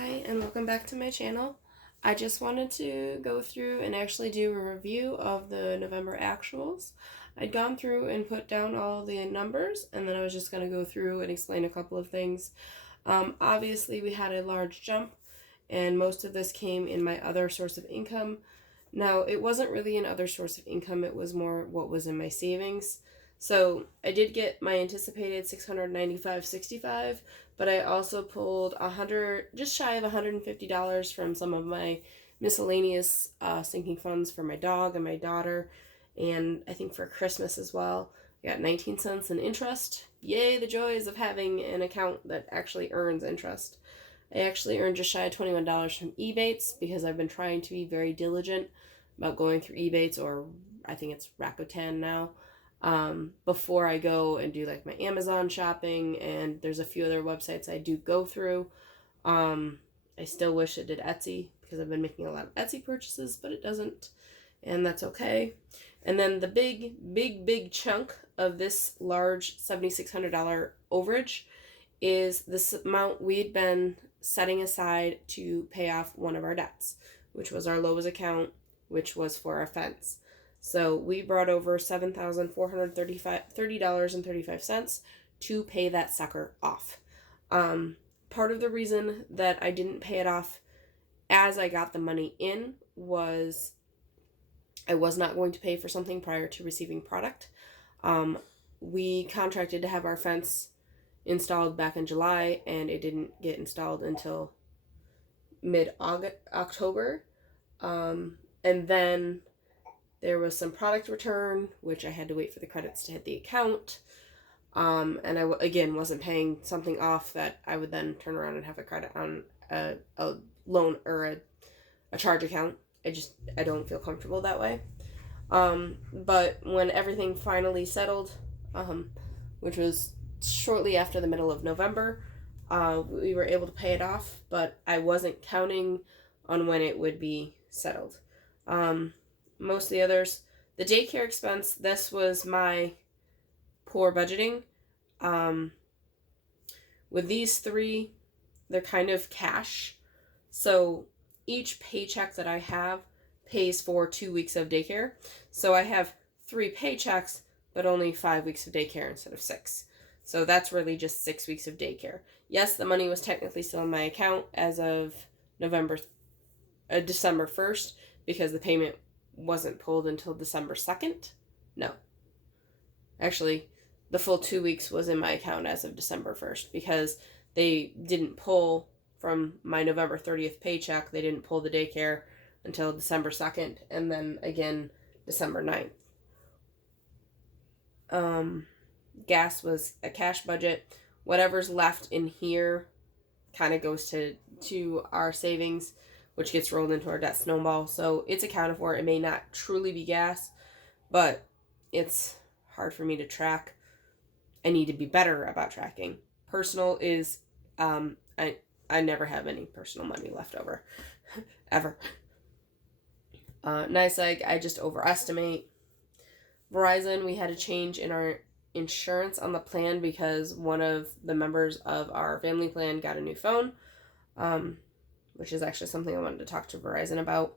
Hi, and welcome back to my channel. I just wanted to go through and actually do a review of the November actuals. I'd gone through and put down all the numbers, and then I was just going to go through and explain a couple of things. Obviously, we had a large jump, and most of this came in my other source of income. Now, it wasn't really an other source of income, it was more what was in my savings. So I did get my anticipated $695.65, but I also pulled just shy of $150 from some of my miscellaneous sinking funds for my dog and my daughter, and I think for Christmas as well. I got 19 cents in interest. Yay, the joys of having an account that actually earns interest. I actually earned just shy of $21 from Ebates because I've been trying to be very diligent about going through Ebates, or I think it's Rakuten now, before I go and do like my Amazon shopping, and there's a few other websites I do go through. I still wish it did Etsy because I've been making a lot of Etsy purchases, but it doesn't, and that's okay. And then the big chunk of this large $7,600 overage is this amount we'd been setting aside to pay off one of our debts, which was our Lowe's account, which was for our fence. So we brought over $7,430.35 to pay that sucker off. Part of the reason that I didn't pay it off as I got the money in was I was not going to pay for something prior to receiving product. We contracted to have our fence installed back in July, and it didn't get installed until mid-October. And then there was some product return, which I had to wait for the credits to hit the account. And I, again, wasn't paying something off that I would then turn around and have a credit on a loan or a charge account. I don't feel comfortable that way. But when everything finally settled, which was shortly after the middle of November, we were able to pay it off, but I wasn't counting on when it would be settled. Most of the others, the daycare expense, this was my poor budgeting. With these three, they're kind of cash. So each paycheck that I have pays for 2 weeks of daycare. So I have 3 paychecks, but only 5 weeks of daycare instead of 6. So that's really just 6 weeks of daycare. Yes, the money was technically still in my account as of December 1st, because the payment wasn't pulled until December 2nd. No. Actually, the full 2 weeks was in my account as of December 1st, because they didn't pull from my November 30th paycheck. They didn't pull the daycare until December 2nd, and then again December 9th. Gas was a cash budget. Whatever's left in here kind of goes to our savings, which gets rolled into our debt snowball. So it's accounted for. It may not truly be gas, but it's hard for me to track. I need to be better about tracking. Personal is, I never have any personal money left over, ever. NYSEG, I just overestimate. Verizon, we had a change in our insurance on the plan because one of the members of our family plan got a new phone, which is actually something I wanted to talk to Verizon about.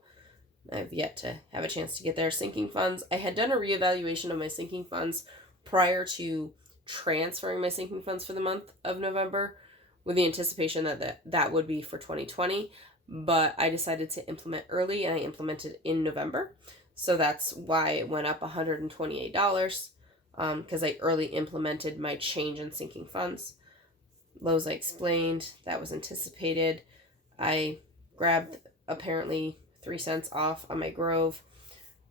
I've yet to have a chance to get their sinking funds. I had done a reevaluation of my sinking funds prior to transferring my sinking funds for the month of November, with the anticipation that would be for 2020, but I decided to implement early, and I implemented in November. So that's why it went up $128, because I early implemented my change in sinking funds. Lowe's, I explained, that was anticipated. I grabbed apparently 3 cents off on my Grove.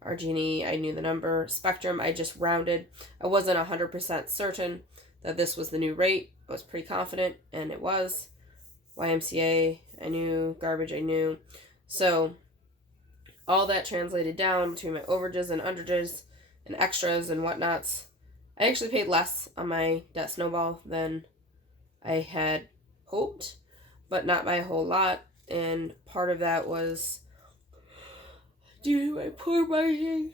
RG&E, I knew the number. Spectrum, I just rounded. I wasn't 100% certain that this was the new rate. I was pretty confident, and it was. YMCA, I knew. Garbage, I knew. So all that translated down between my overages and underages and extras and whatnots. I actually paid less on my debt snowball than I had hoped, but not by a whole lot. And part of that was due to my poor budgeting.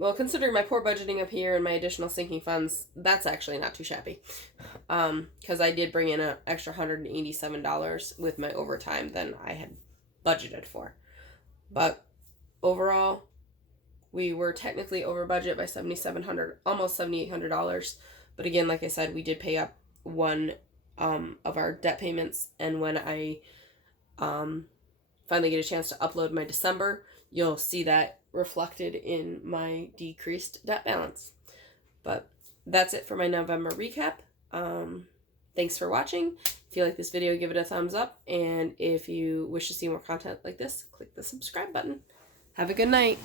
well, considering my poor budgeting up here and my additional sinking funds, that's actually not too shabby. Because I did bring in an extra $187 with my overtime than I had budgeted for. But overall, we were technically over budget by $7,700, almost $7,800. But again, like I said, we did pay up one of our debt payments, and when I finally get a chance to upload my December, you'll see that reflected in my decreased debt balance. But that's it for my November recap. Thanks for watching. If you like this video, give it a thumbs up, and if you wish to see more content like this, click the subscribe button. Have a good night.